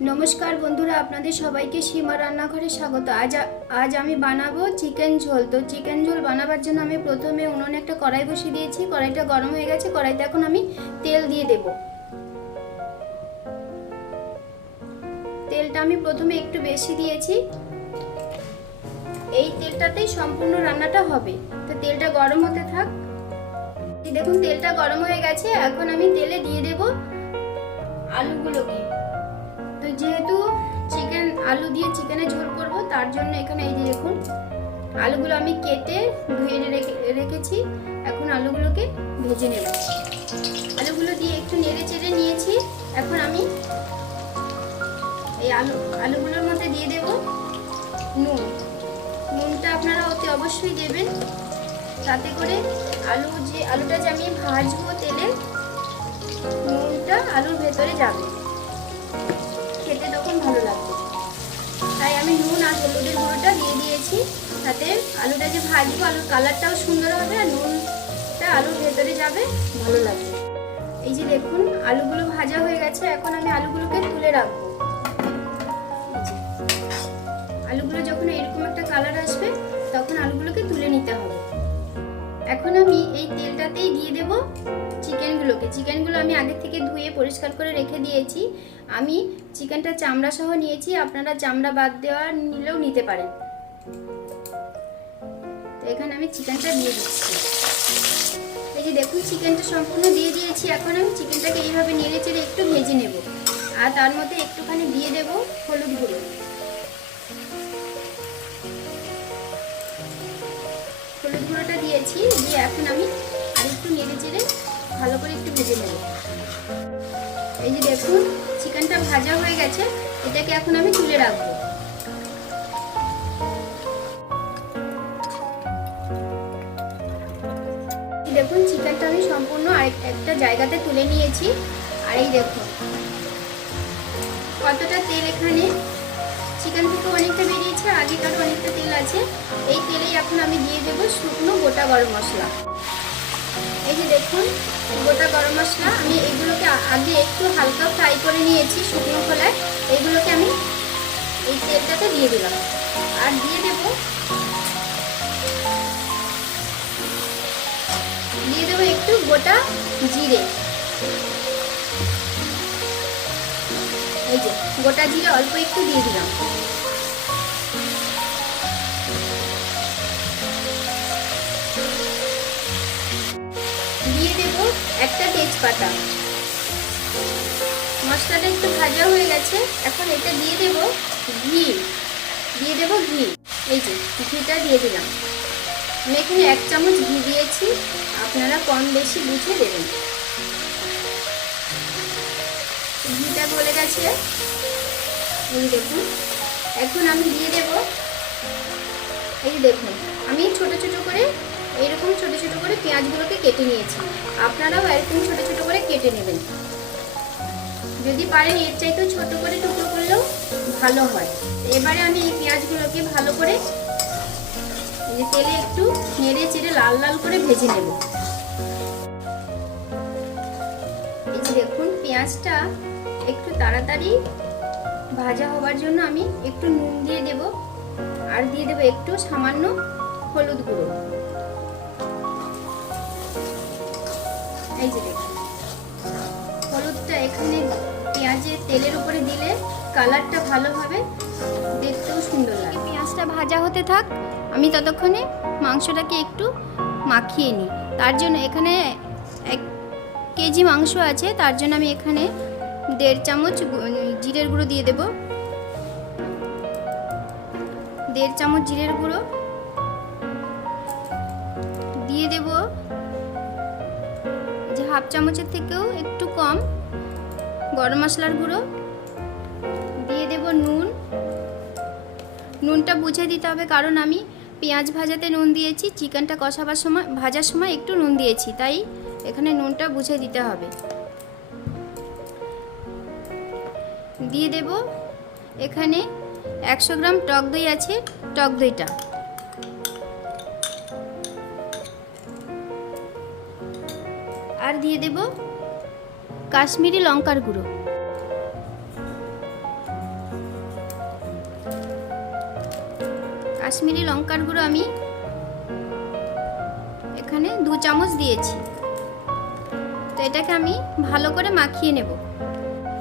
নমস্কার বন্ধুরা, আপনাদের সবাইকে সীমা রান্নাঘরে স্বাগত। আজ আজ আমি বানাবো চিকেন ঝোল। তো চিকেন ঝোল বানাবার জন্য আমি প্রথমে উনুনে একটা কড়াই বসিয়ে দিয়েছি। কড়াইটা গরম হয়ে গেছে, কড়াইতে এখন আমি তেল দিয়ে দেব। তেলটা আমি প্রথমে একটু বেশি দিয়েছি। এই তেলটাতেই সম্পূর্ণ রান্নাটা হবে। তো তেলটা গরম হতে থাক। দেখুন, তেলটা গরম হয়ে গেছে। এখন আমি তেলে দিয়ে দেব আলুগুলোকে। তো যেহেতু চিকেন, আলু দিয়ে চিকেনে ঝোল করব, তার জন্য এখানে এই যে দেখুন, আলুগুলো আমি কেটে ধুয়ে রেখে, রেখেছি। এখন আলুগুলোকে ভেজে নেব। আলুগুলো দিয়ে একটু নেড়ে চেড়ে নিয়েছি। এখন আমি এই আলু, আলুগুলোর মধ্যে দিয়ে দেব নুন। নুনটা আপনারা অতি অবশ্যই দেবেন। তাতে করে আলু যে, আলুটা যে আমি ভাজবো তেলে, নুনটা আলুর ভেতরে যাবে। খেতে তখন ভালো লাগবে তাই আমি নুন আর হলুদের গুঁড়োটা দিয়ে দিয়েছি। তাতে আলুটা যে ভাজবো আলুর কালারটাও সুন্দর হবে আর নুনটা আলুর ভেতরে যাবে, ভালো লাগবে। এই যে দেখুন, আলুগুলো ভাজা হয়ে গেছে, এখন আমি আলুগুলোকে তুলে রাখব। আলুগুলো যখন এরকম একটা কালার আসবে, তখন আলুগুলোকে তুলে নিতে হবে। এখন আমি এই তেলটাতেই দিয়ে দেব চিকেনগুলোকে। চিকেনগুলো আমি আগে থেকে ধুয়ে পরিষ্কার করে রেখে দিয়েছি। আমি চিকেনটা চামড়া সহ নিয়েছি, আপনারা চামড়া বাদ দেওয়া নিলেও নিতে পারেন। তো এখানে আমি চিকেনটা দিয়ে দিচ্ছি। এই যে দেখুন, চিকেনটা সম্পূর্ণ দিয়ে দিয়েছি। এখন আমি চিকেনটাকে এইভাবে নেড়ে চেড়ে একটু ভেজে নেব। আর তার মধ্যে একটুখানি দিয়ে দেব হলুদ গুঁড়ো। হলুদ গুঁড়োটা দিয়েছি, দিয়ে এখন আমি আর একটু নেড়ে চেড়ে ভালো করে একটু ভেজে নেব। এই যে দেখুন চিকেনটা ভাজা হয়ে গেছে, এটাকে এখন আমি তুলে রাখব। দেখুন, চিকেনটা আমি সম্পূর্ণ আরেক একটা জায়গাতে তুলে নিয়েছি। আর এই দেখুন, কতটা তেল এখানে। চিকেন থেকে অনেকটা বেরিয়েছে আগেকারও অনেকটা তেল আছে। এই তেলেই এখন আমি দিয়ে দেবো শুকনো গোটা গরম মশলা। এই যে দেখুন, গোটা গরম মশলা, আমি এগুলোকে আগে একটু হালকা ফ্রাই করে নিয়েছি শুকনো খোলায়। এগুলোকে আমি এই তেলটাতে দিয়ে দিলাম। আর দিয়ে দেব, দিয়ে দেবো একটু গোটা জিরে। এই যে, গোটা জিরে অল্প একটু দিয়ে দিলাম। তেজপাতা। মশলাটা একটু ভাজা হয়ে গেছে, এখন এটা দিয়ে দেব ঘি। দিয়ে দেব ঘি। এই যে, ঘিটা দিয়ে দিলাম। আমি এখানে এক চামচ ঘি দিয়েছি, আপনারা কম বেশি বুঝে দেবেন। ঘিটা গলে গেছে। এই দেখুন, এখন আমি দিয়ে দেব, এই দেখুন, আমি ছোট ছোট করে এইরকম ছোট ছোট করে পেঁয়াজগুলোকে কেটে নিয়েছি। আপনারাও এরকম ছোট ছোট করে কেটে নেবেন। যদি পারেন, এর চাইতেও ছোট করে টুকরো করলেও ভালো হয়। এবারে আমি এই পেঁয়াজগুলোকে ভালো করে তেলে একটু নেড়ে চেড়ে লাল লাল করে ভেজে নেব। এই যে দেখুন, পেঁয়াজটা একটু তাড়াতাড়ি ভাজা হওয়ার জন্য আমি একটু নুন দিয়ে দেব। আর দিয়ে দেব একটু সামান্য হলুদ গুঁড়ো। হলুদটা এখানে পেঁয়াজের তেলের উপরে দিলে কালারটা ভালো হবে, দেখতেও সুন্দর লাগে পেঁয়াজটা ভাজা হতে থাক, আমি ততক্ষণে মাংসটাকে একটু মাখিয়ে নিই। তার জন্য এখানে এক কেজি মাংস আছে, তার জন্য আমি এখানে দেড় চামচ জিরের গুঁড়ো দিয়ে দেব। দেড় চামচ জিরের গুঁড়ো হাফ চামচের থেকেও একটু কম। গরম মশলার গুঁড়ো। দিয়ে দেব নুন। নুনটা বুঝে দিতে হবে কারণ আমি পেঁয়াজ ভাজাতে নুন দিয়েছি, চিকেনটা কষাবার সময়, ভাজার সময় একটু নুন দিয়েছি, তাই এখানে নুনটা বুঝে দিতে হবে। দিয়ে দেব এখানে একশো গ্রাম টক দই আছে, টক দইটা। আর দিয়ে দেব কাশ্মীরি লঙ্কার গুঁড়ো। কাশ্মীরি লঙ্কার গুঁড়ো আমি এখানে দু চামচ দিয়েছি। তো এটাকে আমি ভালো করে মাখিয়ে নেব।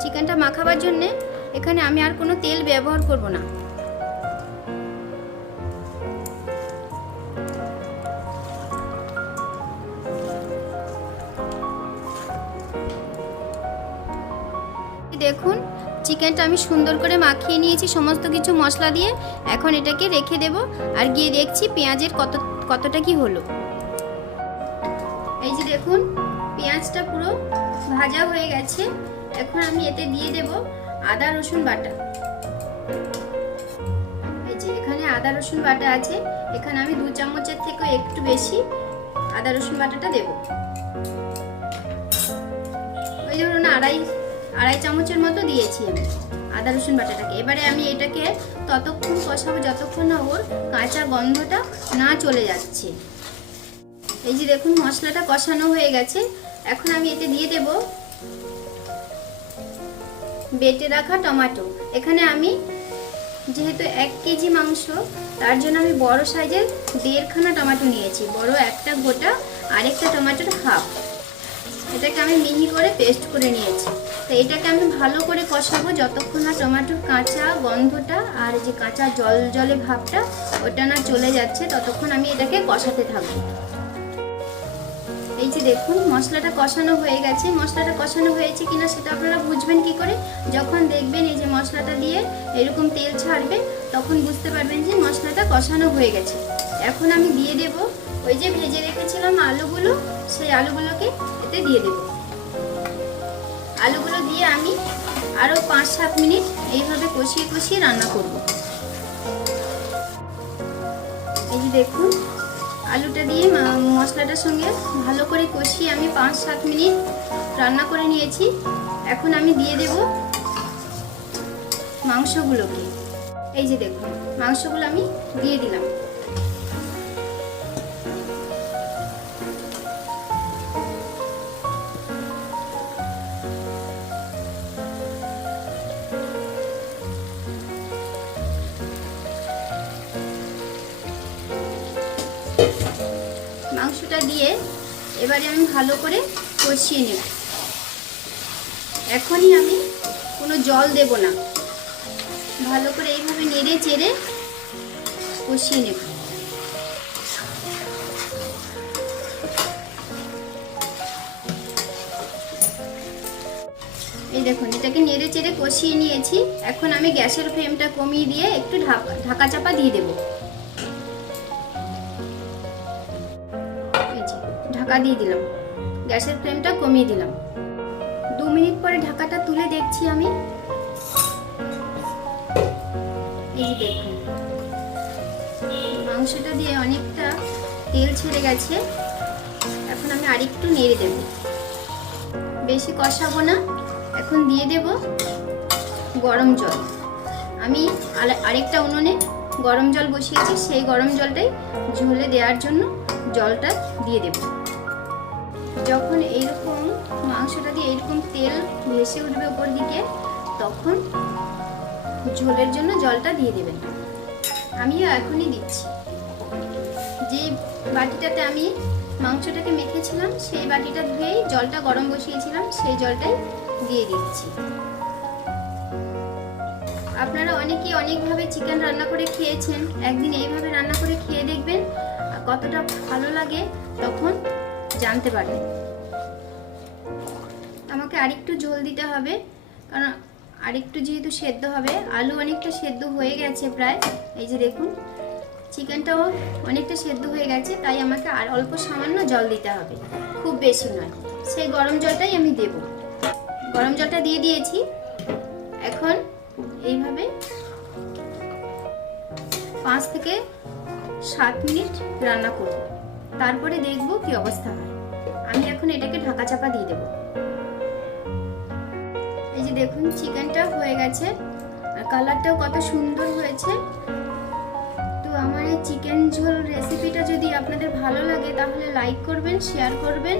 চিকেনটা মাখাবার জন্যে এখানে আমি আর কোনো তেল ব্যবহার করব না। চিকেনটা আমি সুন্দর করে মাখিয়ে নিয়েছি, সমস্ত কিছু মশলা দিয়ে। এখন এটাকে রেখে দেব আর গিয়ে দেখছি পেঁয়াজের কত, কতটা কি হলো। এই যে দেখুন, পেঁয়াজটা পুরো ভাজা হয়ে গেছে। এখন আমি এতে দিয়ে দেব আদা, রসুন, বাটা। এই যে এখানে আদা, রসুন, বাটা আছে। এখানে আমি দু চামচের থেকে একটু বেশি আদা, রসুন, বাটাটা দেব। ওই ধরুন আড়াই আড়াই চামচের মতো দিয়েছি আমি। আদা, রসুন বাটাটাকে। এবারে আমি এটাকে ততক্ষণ কষাবো যতক্ষণ না ওর কাঁচা গন্ধটা না চলে যাচ্ছে। এই যে দেখুন, মশলাটা কষানো হয়ে গেছে। এখন আমি এতে দিয়ে দেব বেটে রাখা টমেটো। এখানে আমি যেহেতু এক কেজি মাংস, তার জন্য আমি বড় সাইজের দেড়খানা টমেটো নিয়েছি। বড় একটা গোটা, আরেকটা টমেটোর হাফ। এটাকে আমি মিহি করে পেস্ট করে নিয়েছি। তো এটাকে আমি ভালো করে কষাবো যতক্ষণ না টমেটোর কাঁচা গন্ধটা আর যে কাঁচা জল জলে ভাবটা, ওটা না চলে যাচ্ছে, ততক্ষণ আমি এটাকে কষাতে থাকব। এই যে দেখুন, মশলাটা কষানো হয়ে গেছে। মশলাটা কষানো হয়েছে কিনা সেটা আপনারা বুঝবেন কি করে? যখন দেখবেন এই যে মশলাটা দিয়ে এরকম তেল ছাড়বে, তখন বুঝতে পারবেন যে মশলাটা কষানো হয়ে গেছে। এখন আমি দিয়ে দেব ওই যে ভেজে রেখেছিলাম আলুগুলো, সেই আলুগুলোকে এতে দিয়ে দেব। আলুগুলো দিয়ে আমি আরও পাঁচ সাত মিনিট এইভাবে কষিয়ে কষিয়ে রান্না করব। এই যে দেখুন, আলুটা দিয়ে মশলাটার সঙ্গে ভালো করে কষিয়ে আমি পাঁচ সাত মিনিট রান্না করে নিয়েছি। এখন আমি দিয়ে দেব মাংসগুলোকে। এই যে দেখুন, মাংসগুলো আমি দিয়ে দিলাম। মাংসটা দিয়ে এবারে আমি ভালো করে কষিয়ে নেব। এখনই আমি কোনো জল দেব না। ভালো করে এইভাবে নেড়ে চেড়ে কষিয়ে নেব। এই দেখুন, এটাকে নেড়ে চেড়ে কষিয়ে নিয়েছি। এখন আমি গ্যাসের ফ্লেমটা কমিয়ে দিয়ে একটু ঢাকা ঢাকা চাপা দিয়ে দেবো। ঢাকা দিয়ে দিলাম। গ্যাসের ফ্লেমটা কমিয়ে দিলাম। দু মিনিট পরে ঢাকাটা তুলে দেখছি আমি। মাংসটা দিয়ে অনেকটা তেল ছেড়ে গেছে। এখন আমি আরেকটু নেড়ে দেব। বেশি কষাবো না। এখন দিয়ে দেব গরম জল। আমি আরেকটা উনুনে গরম জল বসিয়েছি। সেই গরম জলটাই ঝুলে দেওয়ার জন্য জলটা দিয়ে দেব। যখন এইরকম মাংসটা দিয়ে এইরকম তেল ভেসে উঠবে উপর দিকে, তখন ঝোলের জন্য জলটা দিয়ে দেবেন। আমিও এখনই দিচ্ছি। যে বাটিটাতে আমি মাংসটাকে মেখেছিলাম, সেই বাটিটা ধুয়েই জলটা গরম বসিয়েছিলাম, সেই জলটাই দিয়ে দিচ্ছি। আপনারা অনেকেই অনেকভাবে চিকেন রান্না করে খেয়েছেন, একদিন এইভাবে রান্না করে খেয়ে দেখবেন, কতটা ভালো লাগে, তখন জানতে পারবেন আমাকে আরেকটু জল দিতে হবে, কারণ আরেকটু যেহেতু সেদ্ধ হবে, আলু অনেকটা সেদ্ধ হয়ে গেছে প্রায়। এই যে দেখুন, চিকেনটাও অনেকটা সেদ্ধ হয়ে গেছে, তাই আমাকে আর অল্প সামান্য জল দিতে হবে। খুব বেশি নয়, সেই গরম জলটাই আমি দেব। গরম জলটা দিয়ে দিয়েছি। এখন এইভাবে পাঁচ থেকে সাত মিনিট রান্না করব। তারপরে দেখব কি অবস্থা হয়। আমি এখন এটাকে ঢাকা চাপা দিয়ে দেব। এই যে দেখুন, চিকেনটা হয়ে গেছে। আর কালারটাও কত সুন্দর হয়েছে। তো আমার এই চিকেন ঝোল রেসিপিটা যদি আপনাদের ভালো লাগে, তাহলে লাইক করবেন শেয়ার করবেন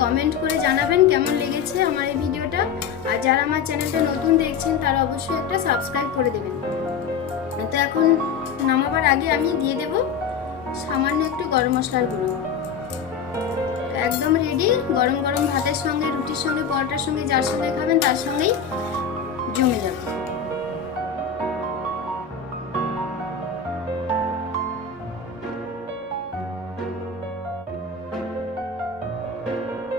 কমেন্ট করে জানাবেন কেমন লেগেছে আমার এই ভিডিওটা। আর যারা আমার চ্যানেলটা নতুন দেখছেন, তারা অবশ্যই একটা সাবস্ক্রাইব করে দেবেন। তো এখন নামাবার আগে আমি দিয়ে দেব গরম মশলার গুঁড়ো। একদম রেডি গরম গরম ভাতের সঙ্গে, রুটির সঙ্গে, পরোটার সঙ্গে, যার সঙ্গে খাবেন তার সঙ্গেই জমে যাবে।